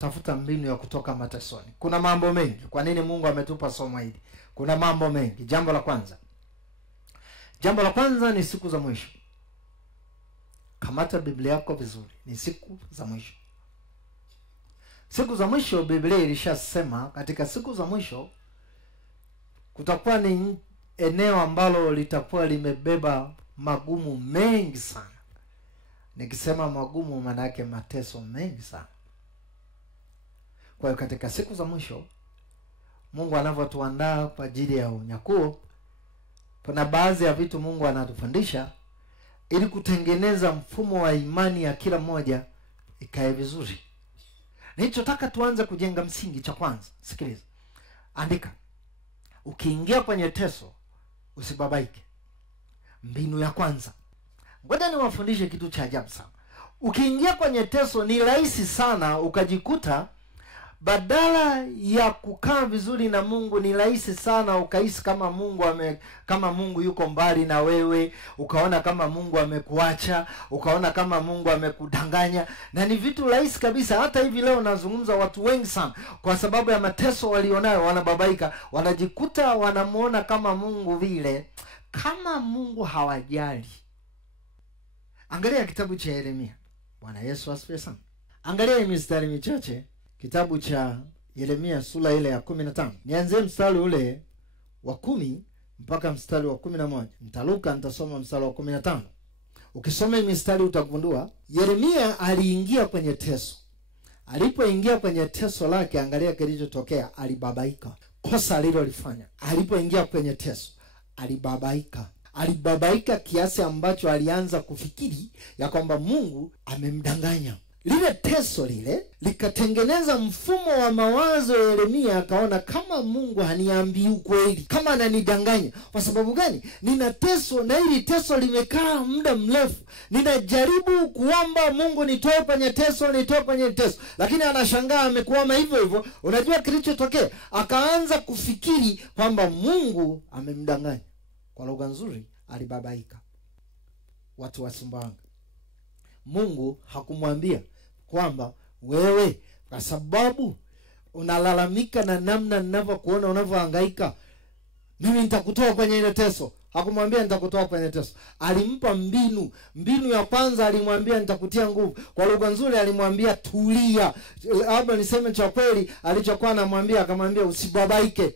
Tafuta mbinu ya kutoka matesoni. Kuna mambo mengi. Kwa nini Mungu ametupa somo hili? Kuna mambo mengi. Jambo la kwanza ni siku za mwisho. Kamata Biblia yako vizuri. Ni siku za mwisho. Siku za mwisho Biblia ilishasema katika siku za mwisho kutakuwa ni eneo ambalo litakuwa limebeba magumu mengi sana. Nikisema magumu maana yake mateso mengi sana. Kwa hiyo katika siku za mwisho Mungu anavyotuandaa kwa ajili ya unyakuo, kuna baadhi ya vitu Mungu anatufundisha ili kutengeneza mfumo wa imani ya kila mmoja ikae vizuri. Nilichotaka tuanze kujenga msingi cha kwanza. Sikiliza. Andika. Ukiingia kwenye teso usibabaike. Mbinu ya kwanza. Ngoja niwafundishe kitu cha ajabu sana. Ukiingia kwenye teso ni rahisi sana ukajikuta badala ya kukaa vizuri na Mungu, ni rahisi sana ukahisi kama Mungu yuko mbali na wewe, ukaona kama Mungu amekuacha, ukaona kama Mungu amekudanganya. Na ni vitu rahisi kabisa. Hata hivi leo nazungumza, watu wengi sana kwa sababu ya mateso walionayo wanababaika, wanajikuta wanamuona kama Mungu vile, kama Mungu hawajali. Angalia kitabu cha Yeremia. Bwana Yesu asifiwe sana. Angalia mistari michache kitabu cha Yeremia sura ile ya 15. Nianze mstari ule wa 10 mpaka mstari wa 11. Nitaruka nitasoma mstari wa 15. Ukisoma hii mistari utagundua Yeremia aliingia kwenye teso. Alipoingia kwenye teso lake, angalia kilichotokea, alibabaika. Kosa alilolifanya alipoingia kwenye teso, alibabaika kiasi ambacho alianza kufikiri ya kwamba Mungu amemdanganya. Lile teso lile likatengeneza mfumo wa mawazo ya Yeremia, akaona kama Mungu haniambii ukweli, kama ananidanganya. Kwa sababu gani? Nina teso, na hili teso limekaa muda mrefu. Ninajaribu kuomba Mungu nitoe kwenye teso, lakini anashangaa amekuama hivyo hivyo. Unajua kilichotokea? Akaanza kufikiri kwamba Mungu amemdanganya. Kwa lugha nzuri, alibabaika. Watu wa Sumbawanga, Mungu hakumwambia kwamba wewe, kwa sababu unalalamika na namna ninavyokuona unavyohangaika, mimi nitakutoa kwenye ile teso. Hakumwambia nitakutoa kwenye teso. Alimpa mbinu. Mbinu ya kwanza alimwambia nitakutia nguvu. Kwa lugha nzuri alimwambia tulia. Labda niseme cha kweli, alichokuwa anamwambia akamwambia usibabaike.